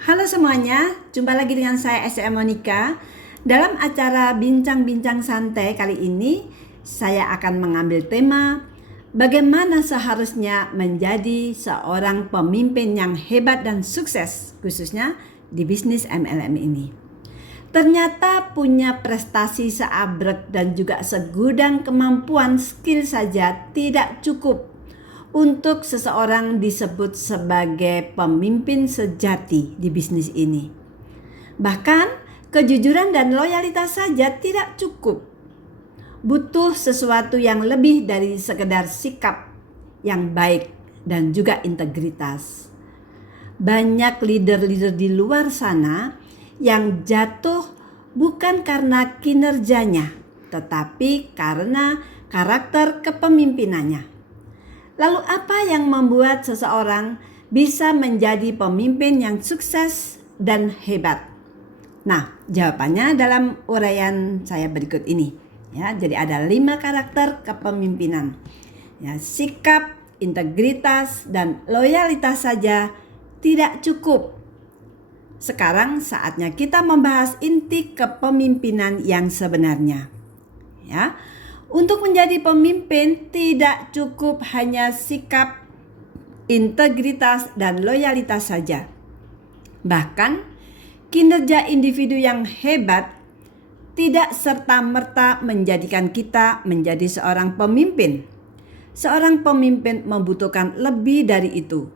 Halo semuanya, jumpa lagi dengan saya SCM Monica. Dalam acara Bincang-Bincang Santai kali ini, saya akan mengambil tema bagaimana seharusnya menjadi seorang pemimpin yang hebat dan sukses, khususnya di bisnis MLM ini. Ternyata punya prestasi seabrek dan juga segudang kemampuan skill saja tidak cukup untuk seseorang disebut sebagai pemimpin sejati di bisnis ini. Bahkan kejujuran dan loyalitas saja tidak cukup. Butuh sesuatu yang lebih dari sekedar sikap yang baik dan juga integritas. Banyak leader-leader di luar sana yang jatuh bukan karena kinerjanya, tetapi karena karakter kepemimpinannya. Lalu apa yang membuat seseorang bisa menjadi pemimpin yang sukses dan hebat? Nah, jawabannya dalam uraian saya berikut ini. Ya, jadi ada 5 karakter kepemimpinan. Ya, sikap, integritas, dan loyalitas saja tidak cukup. Sekarang saatnya kita membahas inti kepemimpinan yang sebenarnya. Ya. Untuk menjadi pemimpin tidak cukup hanya sikap, integritas, dan loyalitas saja. Bahkan kinerja individu yang hebat tidak serta-merta menjadikan kita menjadi seorang pemimpin. Seorang pemimpin membutuhkan lebih dari itu.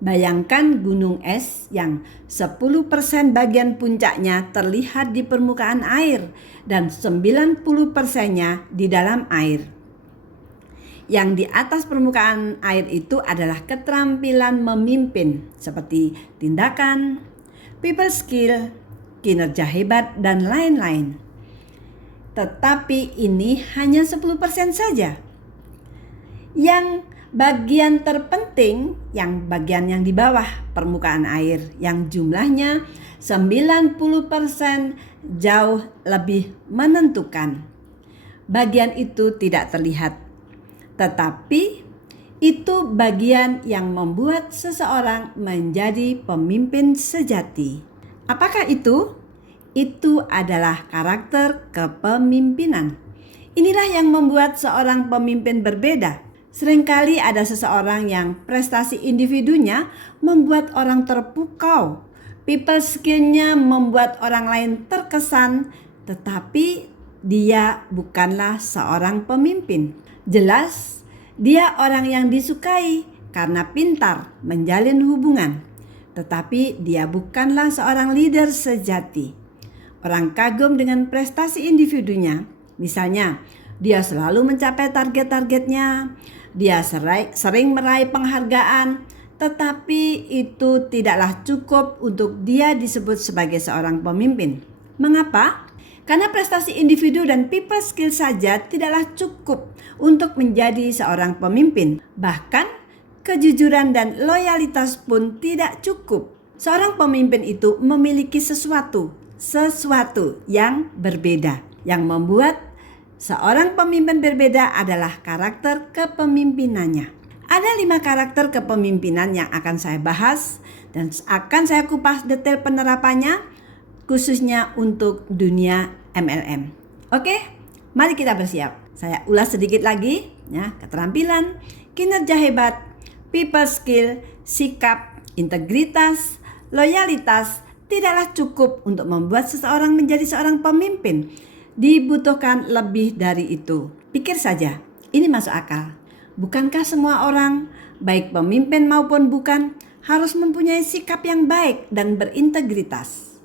Bayangkan gunung es yang 10% bagian puncaknya terlihat di permukaan air dan 90%-nya di dalam air. Yang di atas permukaan air itu adalah keterampilan memimpin seperti tindakan, people skill, kinerja hebat, dan lain-lain. Tetapi ini hanya 10% saja. Yang bagian terpenting, yang bagian yang di bawah permukaan air, yang jumlahnya 90% jauh lebih menentukan. Bagian itu tidak terlihat, tetapi itu bagian yang membuat seseorang menjadi pemimpin sejati. Apakah itu? Itu adalah karakter kepemimpinan. Inilah yang membuat seorang pemimpin berbeda. Seringkali ada seseorang yang prestasi individunya membuat orang terpukau. People skill-nya membuat orang lain terkesan, tetapi dia bukanlah seorang pemimpin. Jelas, dia orang yang disukai karena pintar menjalin hubungan, tetapi dia bukanlah seorang leader sejati. Orang kagum dengan prestasi individunya, misalnya dia selalu mencapai target-targetnya, dia sering meraih penghargaan, tetapi itu tidaklah cukup untuk dia disebut sebagai seorang pemimpin. Mengapa? Karena prestasi individu dan people skill saja tidaklah cukup untuk menjadi seorang pemimpin. Bahkan kejujuran dan loyalitas pun tidak cukup. Seorang pemimpin itu memiliki sesuatu yang berbeda. Yang membuat seorang pemimpin berbeda adalah karakter kepemimpinannya. Ada 5 karakter kepemimpinan yang akan saya bahas dan akan saya kupas detail penerapannya khususnya untuk dunia MLM. Oke, mari kita bersiap. Saya ulas sedikit lagi ya, keterampilan, kinerja hebat, people skill, sikap, integritas, loyalitas tidaklah cukup untuk membuat seseorang menjadi seorang pemimpin. Dibutuhkan lebih dari itu. Pikir saja, ini masuk akal. Bukankah semua orang, baik pemimpin maupun bukan, harus mempunyai sikap yang baik dan berintegritas?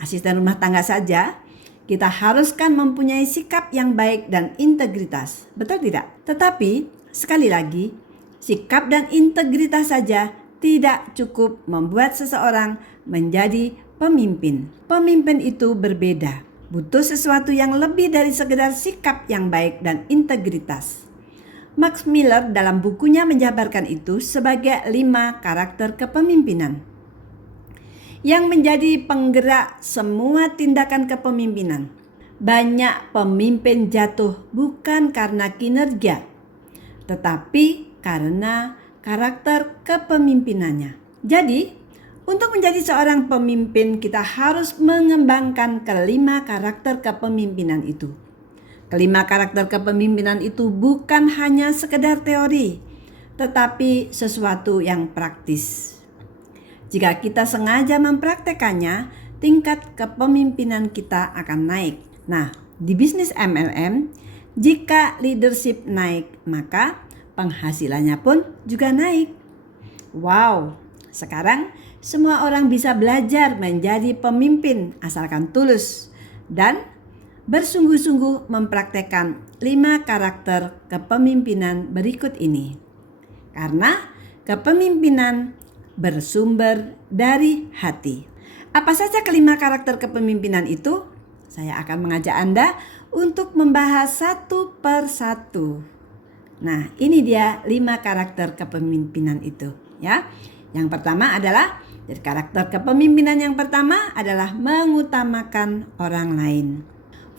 Asisten rumah tangga saja, kita haruskan mempunyai sikap yang baik dan integritas. Betul tidak? Tetapi, sekali lagi, sikap dan integritas saja tidak cukup membuat seseorang menjadi pemimpin. Pemimpin itu berbeda. Butuh sesuatu yang lebih dari sekedar sikap yang baik dan integritas. Max Miller dalam bukunya menjabarkan itu sebagai 5 karakter kepemimpinan yang menjadi penggerak semua tindakan kepemimpinan. Banyak pemimpin jatuh bukan karena kinerja, tetapi karena karakter kepemimpinannya. Jadi, Untuk menjadi seorang pemimpin, kita harus mengembangkan kelima karakter kepemimpinan itu. Kelima karakter kepemimpinan itu bukan hanya sekedar teori, tetapi sesuatu yang praktis. Jika kita sengaja mempraktekannya, tingkat kepemimpinan kita akan naik. Nah, di bisnis MLM, jika leadership naik, maka penghasilannya pun juga naik. Wow, sekarang semua orang bisa belajar menjadi pemimpin asalkan tulus dan bersungguh-sungguh mempraktekkan 5 karakter kepemimpinan berikut ini. Karena kepemimpinan bersumber dari hati. Apa saja kelima karakter kepemimpinan itu? Saya akan mengajak Anda untuk membahas satu per satu. Nah, ini dia 5 karakter kepemimpinan itu, ya. Yang pertama adalah karakter kepemimpinan yang pertama adalah mengutamakan orang lain.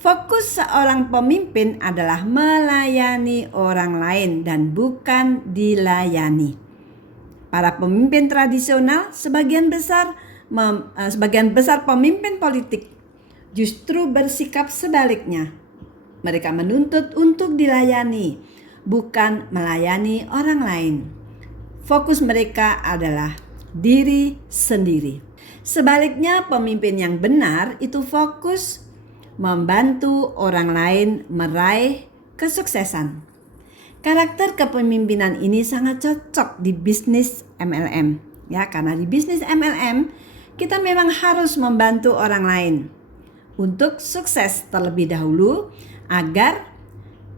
Fokus seorang pemimpin adalah melayani orang lain dan bukan dilayani. Para pemimpin tradisional sebagian besar pemimpin politik justru bersikap sebaliknya. Mereka menuntut untuk dilayani, bukan melayani orang lain. Fokus mereka adalah diri sendiri. Sebaliknya, pemimpin yang benar itu fokus membantu orang lain meraih kesuksesan. Karakter kepemimpinan ini sangat cocok di bisnis MLM, ya, karena di bisnis MLM kita memang harus membantu orang lain untuk sukses terlebih dahulu agar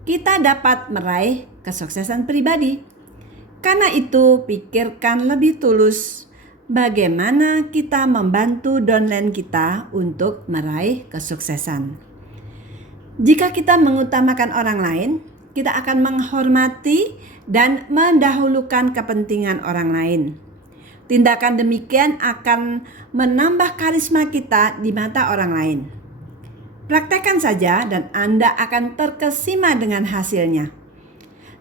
kita dapat meraih kesuksesan pribadi. Karena itu, pikirkan lebih tulus bagaimana kita membantu downline kita untuk meraih kesuksesan. Jika kita mengutamakan orang lain, kita akan menghormati dan mendahulukan kepentingan orang lain. Tindakan demikian akan menambah karisma kita di mata orang lain. Praktekkan saja dan Anda akan terkesima dengan hasilnya.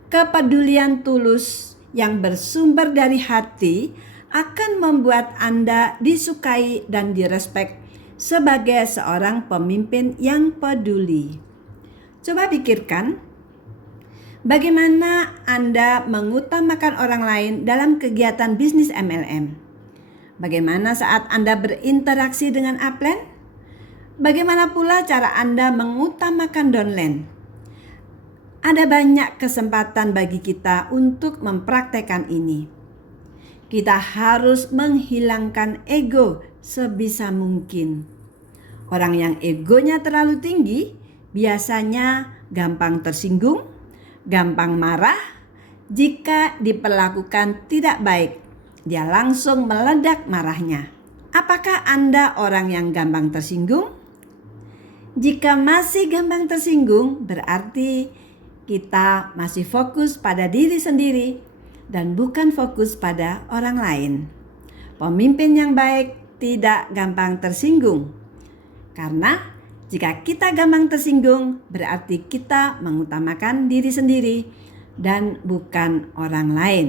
Kepedulian tulus yang bersumber dari hati akan membuat Anda disukai dan direspek sebagai seorang pemimpin yang peduli. Coba pikirkan, bagaimana Anda mengutamakan orang lain dalam kegiatan bisnis MLM? Bagaimana saat Anda berinteraksi dengan upline? Bagaimana pula cara Anda mengutamakan downline? Ada banyak kesempatan bagi kita untuk mempraktekkan ini. Kita harus menghilangkan ego sebisa mungkin. Orang yang egonya terlalu tinggi biasanya gampang tersinggung, gampang marah. Jika diperlakukan tidak baik, dia langsung meledak marahnya. Apakah Anda orang yang gampang tersinggung? Jika masih gampang tersinggung, berarti kita masih fokus pada diri sendiri dan bukan fokus pada orang lain. Pemimpin yang baik tidak gampang tersinggung. Karena jika kita gampang tersinggung, berarti kita mengutamakan diri sendiri dan bukan orang lain.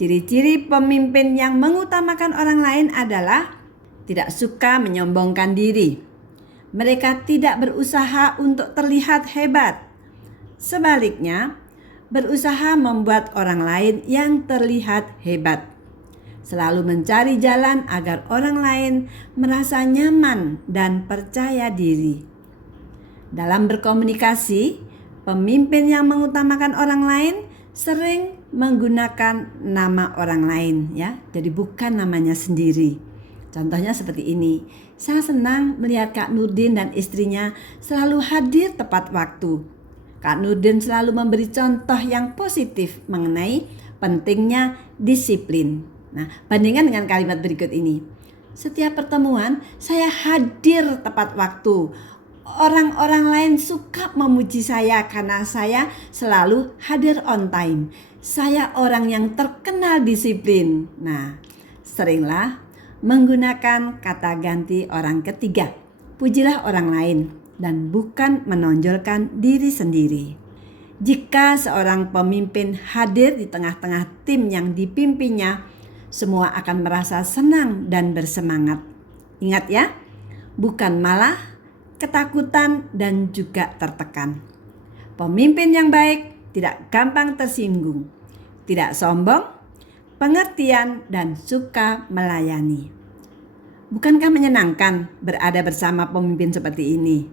Ciri-ciri pemimpin yang mengutamakan orang lain adalah tidak suka menyombongkan diri. Mereka tidak berusaha untuk terlihat hebat. Sebaliknya, berusaha membuat orang lain yang terlihat hebat. Selalu mencari jalan agar orang lain merasa nyaman dan percaya diri. Dalam berkomunikasi, pemimpin yang mengutamakan orang lain sering menggunakan nama orang lain, ya. Jadi bukan namanya sendiri. Contohnya seperti ini. Saya senang melihat Kak Nurdin dan istrinya selalu hadir tepat waktu. Kak Nurdin selalu memberi contoh yang positif mengenai pentingnya disiplin. Nah, bandingkan dengan kalimat berikut ini. Setiap pertemuan saya hadir tepat waktu. Orang-orang lain suka memuji saya karena saya selalu hadir on time. Saya orang yang terkenal disiplin. Nah, seringlah menggunakan kata ganti orang ketiga. Pujilah orang lain dan bukan menonjolkan diri sendiri. Jika seorang pemimpin hadir di tengah-tengah tim yang dipimpinnya, Semua akan merasa senang dan bersemangat. Ingat ya, bukan malah ketakutan dan juga tertekan. Pemimpin yang baik tidak gampang tersinggung, tidak sombong, pengertian, dan suka melayani. Bukankah menyenangkan berada bersama pemimpin seperti ini?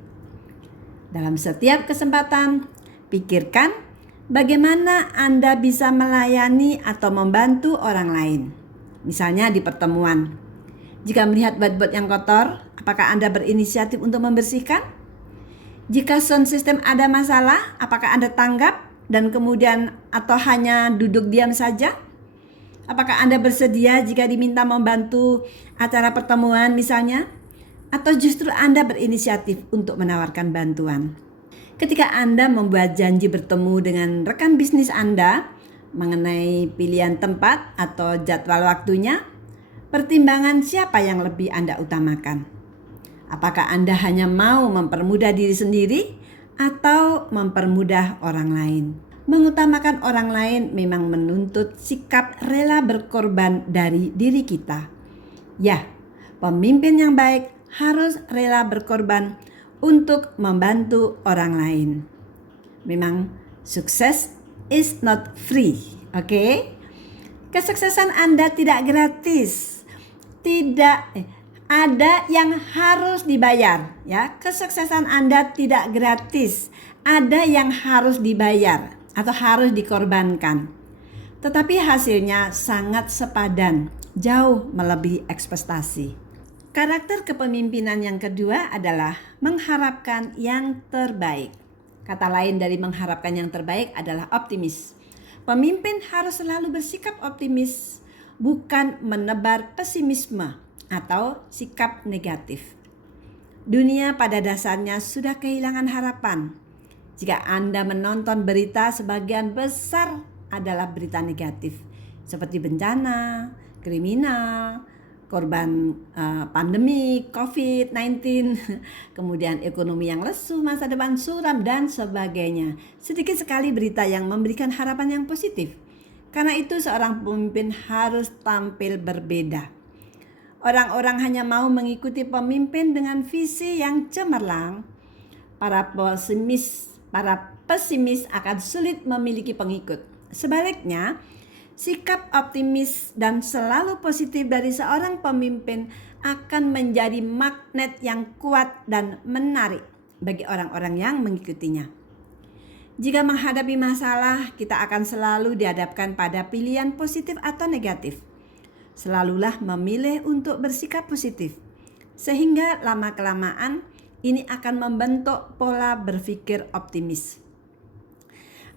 Dalam setiap kesempatan, pikirkan bagaimana Anda bisa melayani atau membantu orang lain. Misalnya di pertemuan, jika melihat whiteboard yang kotor, apakah Anda berinisiatif untuk membersihkan? Jika sound system ada masalah, apakah Anda tanggap dan kemudian atau hanya duduk diam saja? Apakah Anda bersedia jika diminta membantu acara pertemuan misalnya? Atau justru Anda berinisiatif untuk menawarkan bantuan? Ketika Anda membuat janji bertemu dengan rekan bisnis Anda mengenai pilihan tempat atau jadwal waktunya, pertimbangan siapa yang lebih Anda utamakan? Apakah Anda hanya mau mempermudah diri sendiri atau mempermudah orang lain? Mengutamakan orang lain memang menuntut sikap rela berkorban dari diri kita. Ya, pemimpin yang baik harus rela berkorban untuk membantu orang lain. Memang sukses is not free, oke? Kesuksesan Anda tidak gratis. Ada yang harus dibayar, ya. Kesuksesan Anda tidak gratis. Ada yang harus dibayar atau harus dikorbankan. Tetapi hasilnya sangat sepadan, jauh melebihi ekspektasi. Karakter kepemimpinan yang kedua adalah mengharapkan yang terbaik. Kata lain dari mengharapkan yang terbaik adalah optimis. Pemimpin harus selalu bersikap optimis, bukan menebar pesimisme atau sikap negatif. Dunia pada dasarnya sudah kehilangan harapan. Jika Anda menonton berita, sebagian besar adalah berita negatif, seperti bencana, kriminal, korban pandemi COVID-19, kemudian ekonomi yang lesu, masa depan suram, dan sebagainya. Sedikit sekali berita yang memberikan harapan yang positif. Karena itu seorang pemimpin harus tampil berbeda. Orang-orang hanya mau mengikuti pemimpin dengan visi yang cemerlang. Para pesimis akan sulit memiliki pengikut. Sebaliknya, sikap optimis dan selalu positif dari seorang pemimpin akan menjadi magnet yang kuat dan menarik bagi orang-orang yang mengikutinya. Jika menghadapi masalah, kita akan selalu dihadapkan pada pilihan positif atau negatif. Selalulah memilih untuk bersikap positif, sehingga lama-kelamaan ini akan membentuk pola berpikir optimis.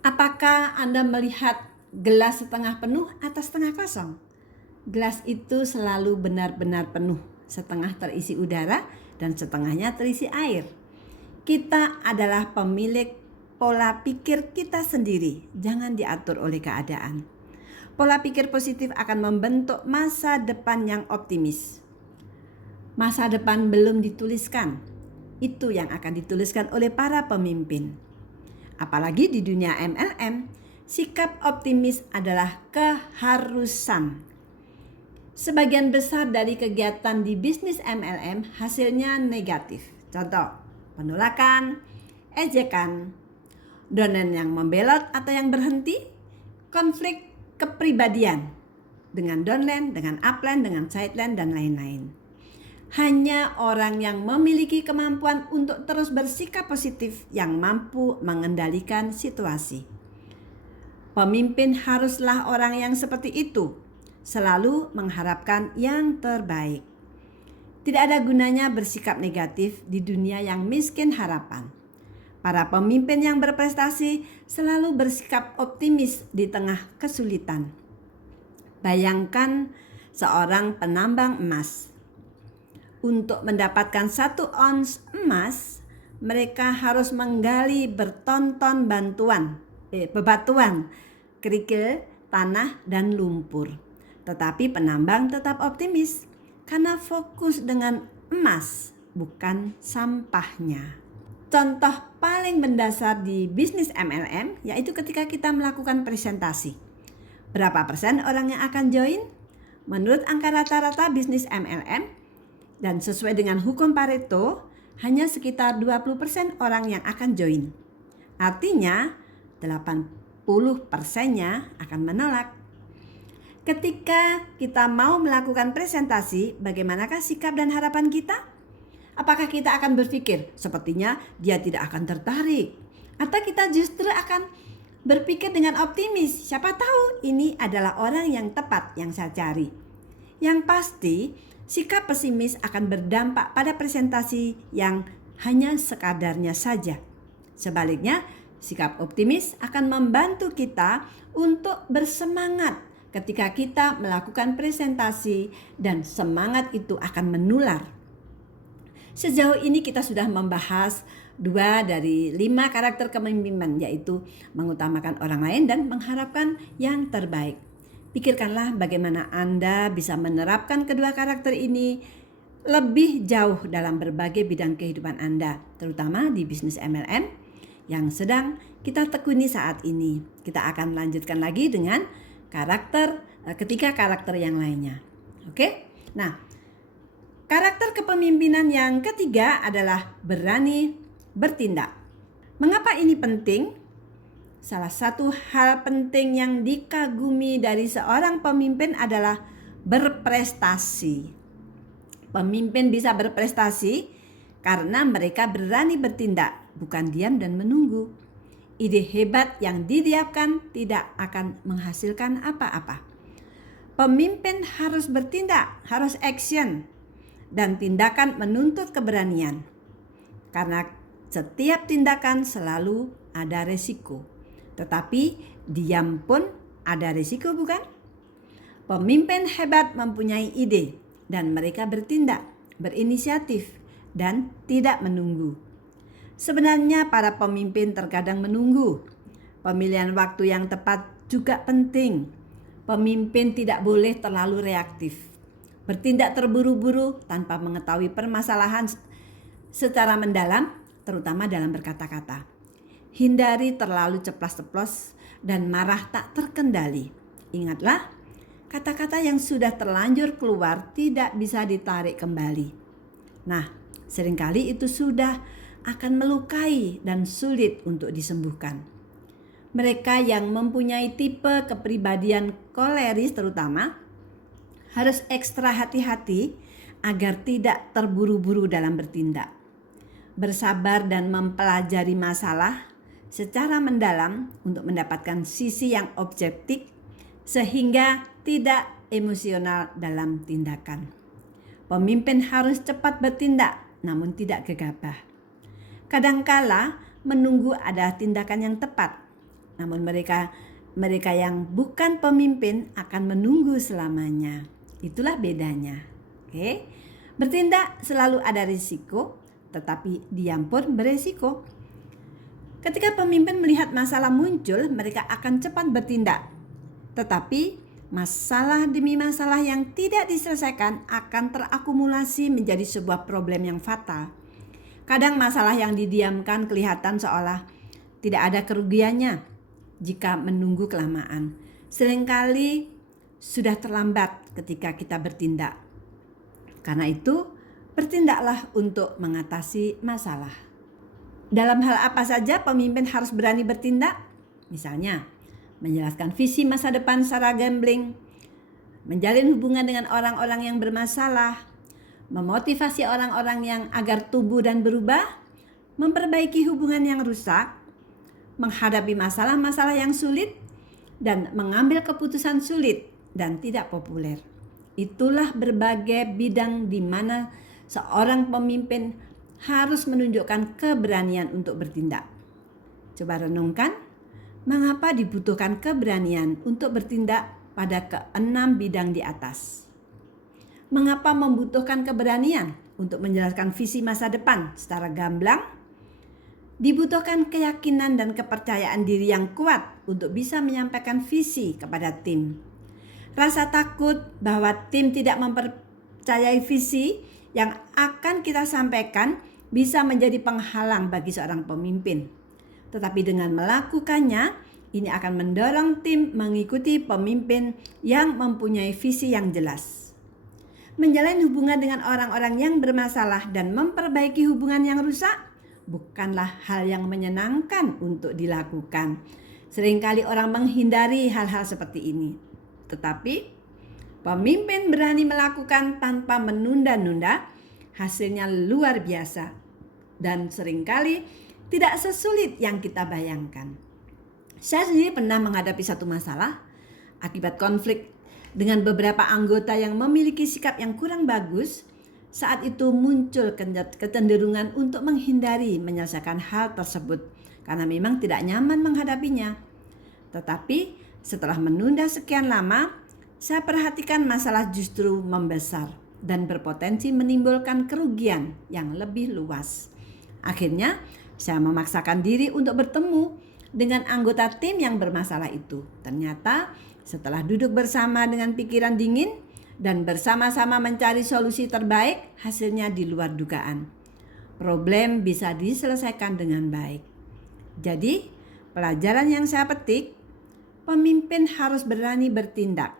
Apakah Anda melihat gelas setengah penuh atau setengah kosong? Gelas itu selalu benar-benar penuh, setengah terisi udara dan setengahnya terisi air. Kita adalah pemilik pola pikir kita sendiri, jangan diatur oleh keadaan. Pola pikir positif akan membentuk masa depan yang optimis. Masa depan belum dituliskan, itu yang akan dituliskan oleh para pemimpin. Apalagi di dunia MLM, sikap optimis adalah keharusan. Sebagian besar dari kegiatan di bisnis MLM hasilnya negatif. Contoh, penolakan, ejekan, downline yang membelot atau yang berhenti, konflik kepribadian dengan downline, dengan upline, dengan sideline, dan lain-lain. Hanya orang yang memiliki kemampuan untuk terus bersikap positif yang mampu mengendalikan situasi. Pemimpin haruslah orang yang seperti itu, selalu mengharapkan yang terbaik. Tidak ada gunanya bersikap negatif di dunia yang miskin harapan. Para pemimpin yang berprestasi selalu bersikap optimis di tengah kesulitan. Bayangkan seorang penambang emas. Untuk mendapatkan 1 ons emas, mereka harus menggali bertonton bebatuan, kerikil, tanah, dan lumpur. Tetapi penambang tetap optimis karena fokus dengan emas, bukan sampahnya. Contoh paling mendasar di bisnis MLM yaitu ketika kita melakukan presentasi. Berapa persen orang yang akan join? Menurut angka rata-rata bisnis MLM dan sesuai dengan hukum Pareto, hanya sekitar 20% orang yang akan join. Artinya 80%-nya akan menolak. Ketika kita mau melakukan presentasi, bagaimanakah sikap dan harapan kita? Apakah kita akan berpikir, sepertinya dia tidak akan tertarik? Atau kita justru akan berpikir dengan optimis, siapa tahu ini adalah orang yang tepat yang saya cari. Yang pasti, sikap pesimis akan berdampak pada presentasi yang hanya sekadarnya saja. Sebaliknya, sikap optimis akan membantu kita untuk bersemangat ketika kita melakukan presentasi dan semangat itu akan menular. Sejauh ini kita sudah membahas 2 dari 5 karakter kepemimpinan, yaitu mengutamakan orang lain dan mengharapkan yang terbaik. Pikirkanlah bagaimana Anda bisa menerapkan kedua karakter ini lebih jauh dalam berbagai bidang kehidupan Anda, terutama di bisnis MLM yang sedang kita tekuni saat ini. Kita akan lanjutkan lagi dengan ketiga karakter yang lainnya. Oke? Nah, karakter kepemimpinan yang ketiga adalah berani bertindak. Mengapa ini penting? Salah satu hal penting yang dikagumi dari seorang pemimpin adalah berprestasi. Pemimpin bisa berprestasi karena mereka berani bertindak, bukan diam dan menunggu. Ide hebat yang didiamkan tidak akan menghasilkan apa-apa. Pemimpin harus bertindak, harus action, dan tindakan menuntut keberanian. Karena setiap tindakan selalu ada resiko. Tetapi diam pun ada resiko, bukan? Pemimpin hebat mempunyai ide dan mereka bertindak, berinisiatif, dan tidak menunggu. Sebenarnya para pemimpin terkadang menunggu. Pemilihan waktu yang tepat juga penting. Pemimpin tidak boleh terlalu reaktif. Bertindak terburu-buru tanpa mengetahui permasalahan secara mendalam, terutama dalam berkata-kata. Hindari terlalu ceplas-ceplos dan marah tak terkendali. Ingatlah, kata-kata yang sudah terlanjur keluar tidak bisa ditarik kembali. Nah, seringkali itu sudah akan melukai dan sulit untuk disembuhkan. Mereka yang mempunyai tipe kepribadian koleris terutama harus ekstra hati-hati agar tidak terburu-buru dalam bertindak. Bersabar dan mempelajari masalah secara mendalam untuk mendapatkan sisi yang objektif sehingga tidak emosional dalam tindakan. Pemimpin harus cepat bertindak namun tidak gegabah. Kadangkala menunggu adalah tindakan yang tepat, namun mereka yang bukan pemimpin akan menunggu selamanya. Itulah bedanya. Oke. Bertindak selalu ada risiko, tetapi diam pun beresiko. Ketika pemimpin melihat masalah muncul, mereka akan cepat bertindak. Tetapi masalah demi masalah yang tidak diselesaikan akan terakumulasi menjadi sebuah problem yang fatal. Kadang masalah yang didiamkan kelihatan seolah tidak ada kerugiannya jika menunggu kelamaan. Seringkali sudah terlambat ketika kita bertindak. Karena itu, bertindaklah untuk mengatasi masalah. Dalam hal apa saja pemimpin harus berani bertindak? Misalnya, menjelaskan visi masa depan secara gambling, menjalin hubungan dengan orang-orang yang bermasalah, memotivasi orang-orang yang agar tumbuh dan berubah, memperbaiki hubungan yang rusak, menghadapi masalah-masalah yang sulit, dan mengambil keputusan sulit dan tidak populer. Itulah berbagai bidang di mana seorang pemimpin harus menunjukkan keberanian untuk bertindak. Coba renungkan, mengapa dibutuhkan keberanian untuk bertindak pada ke-6 bidang di atas? Mengapa membutuhkan keberanian untuk menjelaskan visi masa depan secara gamblang? Dibutuhkan keyakinan dan kepercayaan diri yang kuat untuk bisa menyampaikan visi kepada tim. Rasa takut bahwa tim tidak mempercayai visi yang akan kita sampaikan bisa menjadi penghalang bagi seorang pemimpin. Tetapi dengan melakukannya, Ini akan mendorong tim mengikuti pemimpin yang mempunyai visi yang jelas. Menjalin hubungan dengan orang-orang yang bermasalah dan memperbaiki hubungan yang rusak bukanlah hal yang menyenangkan untuk dilakukan. Seringkali orang menghindari hal-hal seperti ini. Tetapi pemimpin berani melakukan tanpa menunda-nunda, hasilnya luar biasa dan seringkali tidak sesulit yang kita bayangkan. Saya sendiri pernah menghadapi satu masalah akibat konflik dengan beberapa anggota yang memiliki sikap yang kurang bagus. Saat itu muncul kecenderungan untuk menghindari menyelesaikan hal tersebut karena memang tidak nyaman menghadapinya. Tetapi setelah menunda sekian lama, saya perhatikan masalah justru membesar dan berpotensi menimbulkan kerugian yang lebih luas. Akhirnya saya memaksakan diri untuk bertemu dengan anggota tim yang bermasalah itu. Ternyata setelah duduk bersama dengan pikiran dingin dan bersama-sama mencari solusi terbaik, hasilnya di luar dugaan. Problem bisa diselesaikan dengan baik. Jadi, pelajaran yang saya petik, pemimpin harus berani bertindak,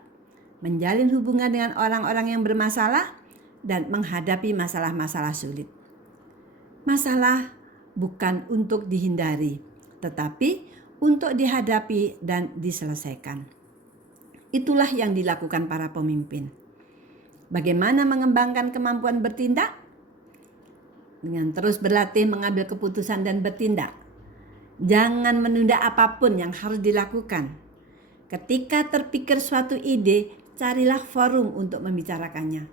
menjalin hubungan dengan orang-orang yang bermasalah, dan menghadapi masalah-masalah sulit. Masalah bukan untuk dihindari, tetapi untuk dihadapi dan diselesaikan. Itulah yang dilakukan para pemimpin. Bagaimana mengembangkan kemampuan bertindak? Dengan terus berlatih mengambil keputusan dan bertindak. Jangan menunda apapun yang harus dilakukan. Ketika terpikir suatu ide, carilah forum untuk membicarakannya.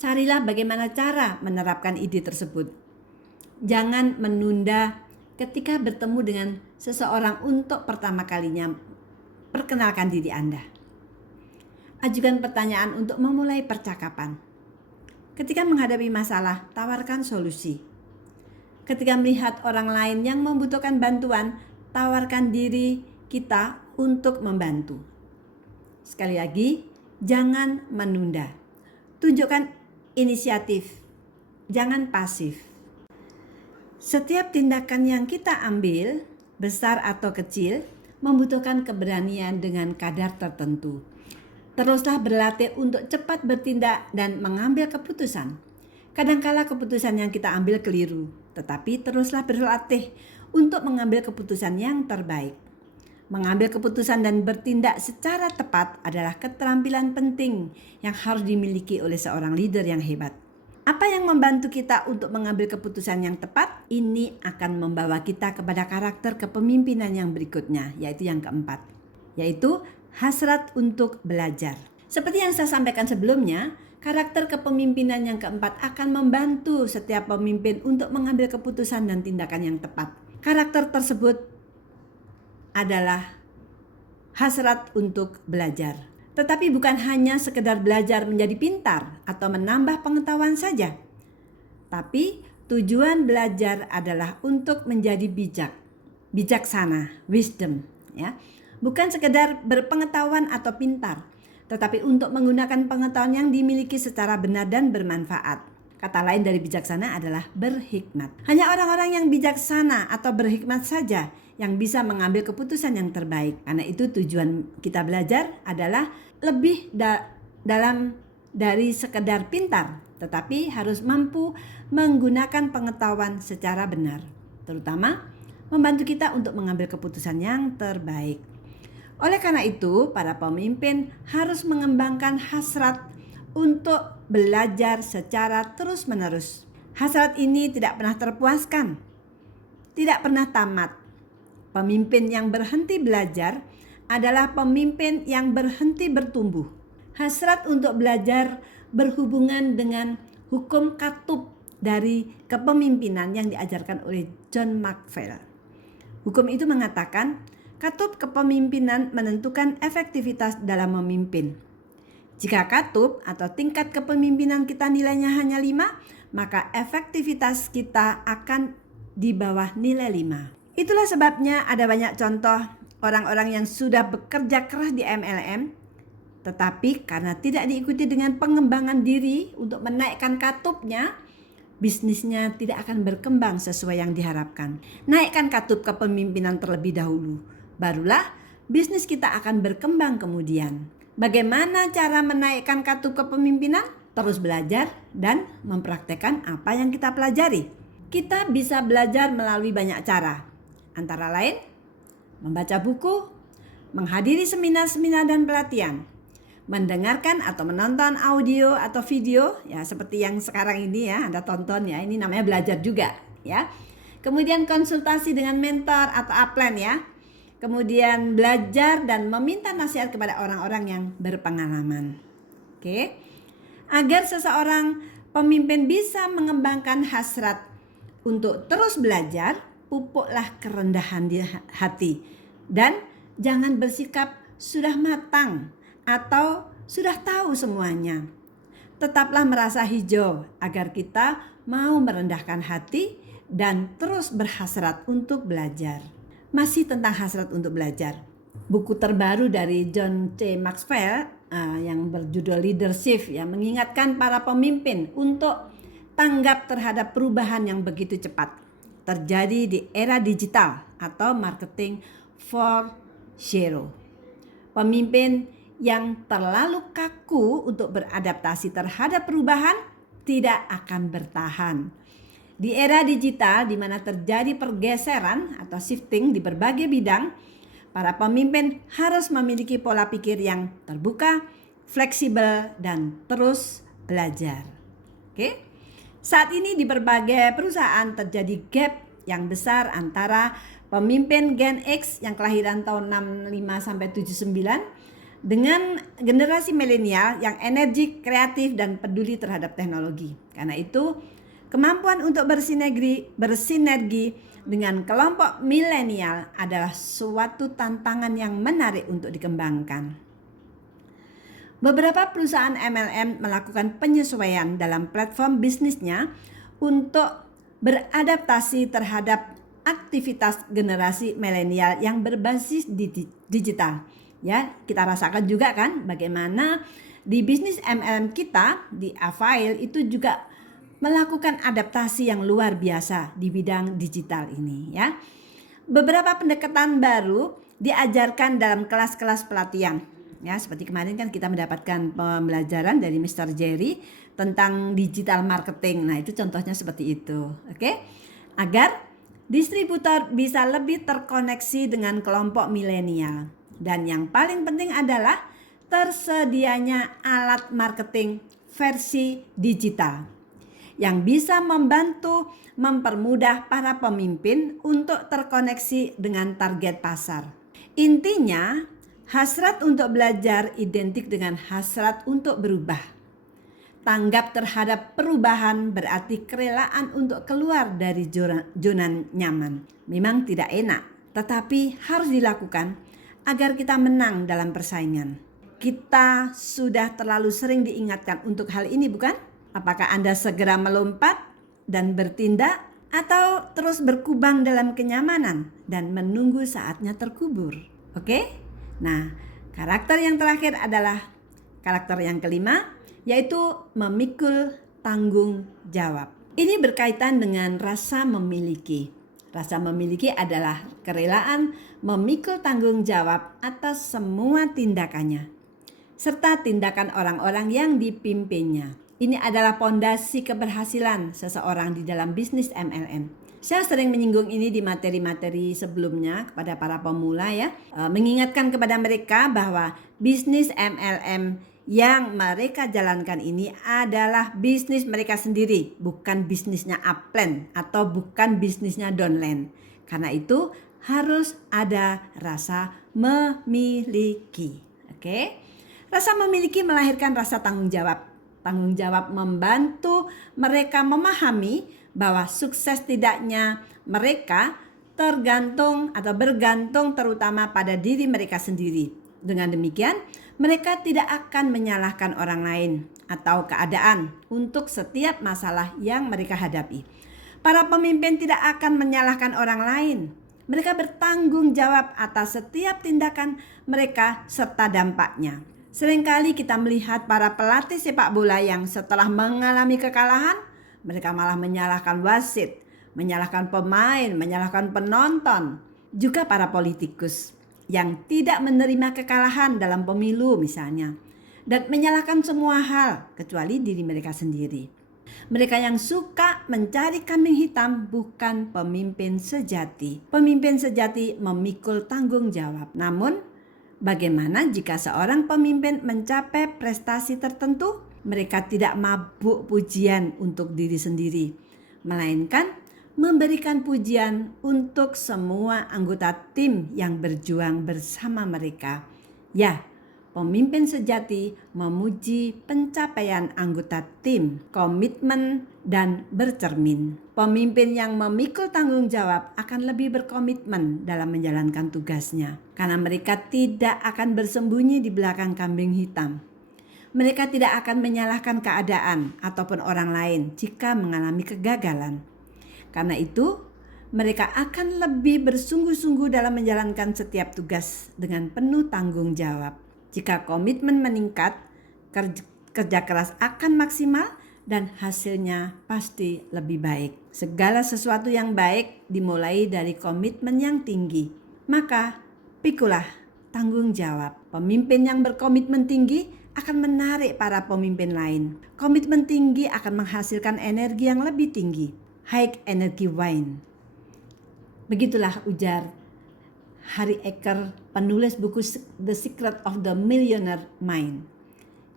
Carilah bagaimana cara menerapkan ide tersebut. Jangan menunda ketika bertemu dengan seseorang untuk pertama kalinya. Perkenalkan diri Anda. Ajukan pertanyaan untuk memulai percakapan. Ketika menghadapi masalah, tawarkan solusi. Ketika melihat orang lain yang membutuhkan bantuan, tawarkan diri kita untuk membantu. Sekali lagi, jangan menunda. Tunjukkan inisiatif, jangan pasif. Setiap tindakan yang kita ambil, besar atau kecil, membutuhkan keberanian dengan kadar tertentu. Teruslah berlatih untuk cepat bertindak dan mengambil keputusan. Kadangkala keputusan yang kita ambil keliru, tetapi teruslah berlatih untuk mengambil keputusan yang terbaik. Mengambil keputusan dan bertindak secara tepat adalah keterampilan penting yang harus dimiliki oleh seorang leader yang hebat. Apa yang membantu kita untuk mengambil keputusan yang tepat? Ini akan membawa kita kepada karakter kepemimpinan yang berikutnya, yaitu yang keempat, yaitu hasrat untuk belajar. Seperti yang saya sampaikan sebelumnya, karakter kepemimpinan yang keempat akan membantu setiap pemimpin untuk mengambil keputusan dan tindakan yang tepat. Karakter tersebut adalah hasrat untuk belajar. Tetapi bukan hanya sekedar belajar menjadi pintar atau menambah pengetahuan saja. Tapi tujuan belajar adalah untuk menjadi bijaksana, wisdom, ya. Bukan sekedar berpengetahuan atau pintar, tetapi untuk menggunakan pengetahuan yang dimiliki secara benar dan bermanfaat. Kata lain dari bijaksana adalah berhikmat. Hanya orang-orang yang bijaksana atau berhikmat saja yang bisa mengambil keputusan yang terbaik. Karena itu tujuan kita belajar adalah lebih dalam dari sekedar pintar, tetapi harus mampu menggunakan pengetahuan secara benar, terutama membantu kita untuk mengambil keputusan yang terbaik. Oleh karena itu, para pemimpin harus mengembangkan hasrat untuk belajar secara terus-menerus. Hasrat ini tidak pernah terpuaskan, tidak pernah tamat. Pemimpin yang berhenti belajar adalah pemimpin yang berhenti bertumbuh. Hasrat untuk belajar berhubungan dengan hukum katup dari kepemimpinan yang diajarkan oleh John Maxwell. Hukum itu mengatakan, katup kepemimpinan menentukan efektivitas dalam memimpin. Jika katup atau tingkat kepemimpinan kita nilainya hanya 5, maka efektivitas kita akan di bawah nilai 5. Itulah sebabnya ada banyak contoh orang-orang yang sudah bekerja keras di MLM, tetapi karena tidak diikuti dengan pengembangan diri untuk menaikkan katupnya, bisnisnya tidak akan berkembang sesuai yang diharapkan. Naikkan katup kepemimpinan terlebih dahulu, Barulah bisnis kita akan berkembang kemudian. Bagaimana cara menaikkan katup kepemimpinan? Terus belajar dan mempraktekkan apa yang kita pelajari. Kita bisa belajar melalui banyak cara. Antara lain, membaca buku, menghadiri seminar-seminar dan pelatihan, mendengarkan atau menonton audio atau video ya seperti yang sekarang ini ya Anda tonton ya, ini namanya belajar juga ya. Kemudian konsultasi dengan mentor atau upline ya. Kemudian belajar dan meminta nasihat kepada orang-orang yang berpengalaman. Oke. Agar seseorang pemimpin bisa mengembangkan hasrat untuk terus belajar, pupuklah kerendahan di hati dan jangan bersikap sudah matang atau sudah tahu semuanya. Tetaplah merasa hijau agar kita mau merendahkan hati dan terus berhasrat untuk belajar. Masih tentang hasrat untuk belajar. Buku terbaru dari John C. Maxwell yang berjudul Leadership ya mengingatkan para pemimpin untuk tanggap terhadap perubahan yang begitu cepat terjadi di era digital atau marketing 4.0. Pemimpin yang terlalu kaku untuk beradaptasi terhadap perubahan tidak akan bertahan. Di era digital di mana terjadi pergeseran atau shifting di berbagai bidang, para pemimpin harus memiliki pola pikir yang terbuka, fleksibel, dan terus belajar. Oke? Saat ini di berbagai perusahaan terjadi gap yang besar antara pemimpin Gen X yang kelahiran tahun 65 sampai 79 dengan generasi milenial yang energik, kreatif, dan peduli terhadap teknologi. Karena itu, kemampuan untuk bersinergi dengan kelompok milenial adalah suatu tantangan yang menarik untuk dikembangkan. Beberapa perusahaan MLM melakukan penyesuaian dalam platform bisnisnya untuk beradaptasi terhadap aktivitas generasi milenial yang berbasis digital. Ya, kita rasakan juga kan bagaimana di bisnis MLM kita di Avail itu juga melakukan adaptasi yang luar biasa di bidang digital ini ya. Beberapa pendekatan baru diajarkan dalam kelas-kelas pelatihan. Ya, seperti kemarin kan kita mendapatkan pembelajaran dari Mr. Jerry tentang digital marketing. Nah, itu contohnya seperti itu. Oke? Agar distributor bisa lebih terkoneksi dengan kelompok milenial. Dan yang paling penting adalah tersedianya alat marketing versi digital yang bisa membantu mempermudah para pemimpin untuk terkoneksi dengan target pasar. Intinya, hasrat untuk belajar identik dengan hasrat untuk berubah. Tanggap terhadap perubahan berarti kerelaan untuk keluar dari zona nyaman. Memang tidak enak, tetapi harus dilakukan agar kita menang dalam persaingan. Kita sudah terlalu sering diingatkan untuk hal ini, bukan? Apakah Anda segera melompat dan bertindak atau terus berkubang dalam kenyamanan dan menunggu saatnya terkubur? Oke? Nah, karakter yang terakhir adalah karakter yang kelima, yaitu memikul tanggung jawab. Ini berkaitan dengan rasa memiliki. Rasa memiliki adalah kerelaan memikul tanggung jawab atas semua tindakannya, serta tindakan orang-orang yang dipimpinnya. Ini adalah pondasi keberhasilan seseorang di dalam bisnis MLM. Saya sering menyinggung ini di materi-materi sebelumnya kepada para pemula ya. Mengingatkan kepada mereka bahwa bisnis MLM yang mereka jalankan ini adalah bisnis mereka sendiri, bukan bisnisnya upline atau bukan bisnisnya downline. Karena itu harus ada rasa memiliki. Oke? Rasa memiliki melahirkan rasa tanggung jawab. Tanggung jawab membantu mereka memahami bahwa sukses tidaknya mereka tergantung atau bergantung terutama pada diri mereka sendiri. Dengan demikian, mereka tidak akan menyalahkan orang lain atau keadaan untuk setiap masalah yang mereka hadapi. Para pemimpin tidak akan menyalahkan orang lain. Mereka bertanggung jawab atas setiap tindakan mereka serta dampaknya. Seringkali kita melihat para pelatih sepak bola yang setelah mengalami kekalahan, mereka malah menyalahkan wasit, menyalahkan pemain, menyalahkan penonton, juga para politikus. yang tidak menerima kekalahan dalam pemilu misalnya, dan menyalahkan semua hal kecuali diri mereka sendiri. Mereka yang suka mencari kambing hitam bukan pemimpin sejati. Pemimpin sejati memikul tanggung jawab. Namun, bagaimana jika seorang pemimpin mencapai prestasi tertentu? Mereka tidak mabuk pujian untuk diri sendiri, melainkan memberikan pujian untuk semua anggota tim yang berjuang bersama mereka. Ya, pemimpin sejati memuji pencapaian anggota tim, komitmen, dan bercermin. Pemimpin yang memikul tanggung jawab akan lebih berkomitmen dalam menjalankan tugasnya, karena mereka tidak akan bersembunyi di belakang kambing hitam. Mereka tidak akan menyalahkan keadaan ataupun orang lain jika mengalami kegagalan. Karena itu, mereka akan lebih bersungguh-sungguh dalam menjalankan setiap tugas dengan penuh tanggung jawab. Jika komitmen meningkat, kerja keras akan maksimal dan hasilnya pasti lebih baik. Segala sesuatu yang baik dimulai dari komitmen yang tinggi. Maka, pikulah tanggung jawab. Pemimpin yang berkomitmen tinggi akan menarik para pemimpin lain. Komitmen tinggi akan menghasilkan energi yang lebih tinggi. High energy wine. Begitulah ujar Harry Eker, penulis buku The Secret of the Millionaire Mind.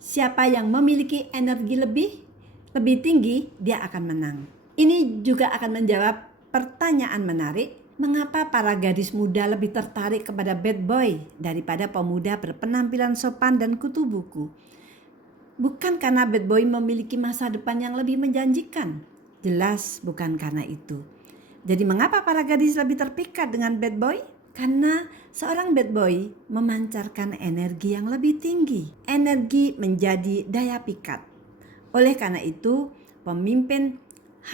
Siapa yang memiliki energi lebih tinggi, dia akan menang. Ini juga akan menjawab pertanyaan menarik, mengapa para gadis muda lebih tertarik kepada bad boy daripada pemuda berpenampilan sopan dan kutu buku? Bukan karena bad boy memiliki masa depan yang lebih menjanjikan. Jelas bukan karena itu. Jadi mengapa para gadis lebih terpikat dengan bad boy? Karena seorang bad boy memancarkan energi yang lebih tinggi. Energi menjadi daya pikat. Oleh karena itu, pemimpin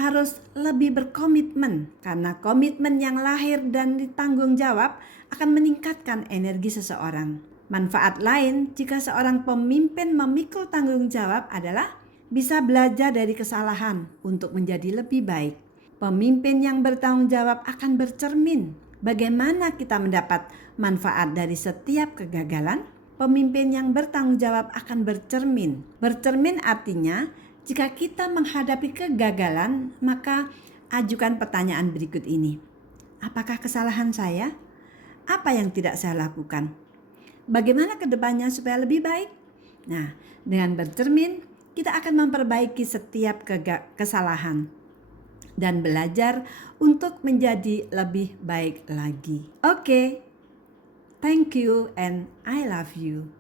harus lebih berkomitmen, karena komitmen yang lahir dan ditanggung jawab akan meningkatkan energi seseorang. Manfaat lain jika seorang pemimpin memikul tanggung jawab adalah bisa belajar dari kesalahan untuk menjadi lebih baik. Pemimpin yang bertanggung jawab akan bercermin bagaimana kita mendapat manfaat dari setiap kegagalan. Pemimpin yang bertanggung jawab akan bercermin. Bercermin artinya jika kita menghadapi kegagalan, maka ajukan pertanyaan berikut ini. Apakah kesalahan saya? Apa yang tidak saya lakukan? Bagaimana ke depannya supaya lebih baik? Nah, dengan bercermin, kita akan memperbaiki setiap kesalahan dan belajar untuk menjadi lebih baik lagi. Oke, thank you and I love you.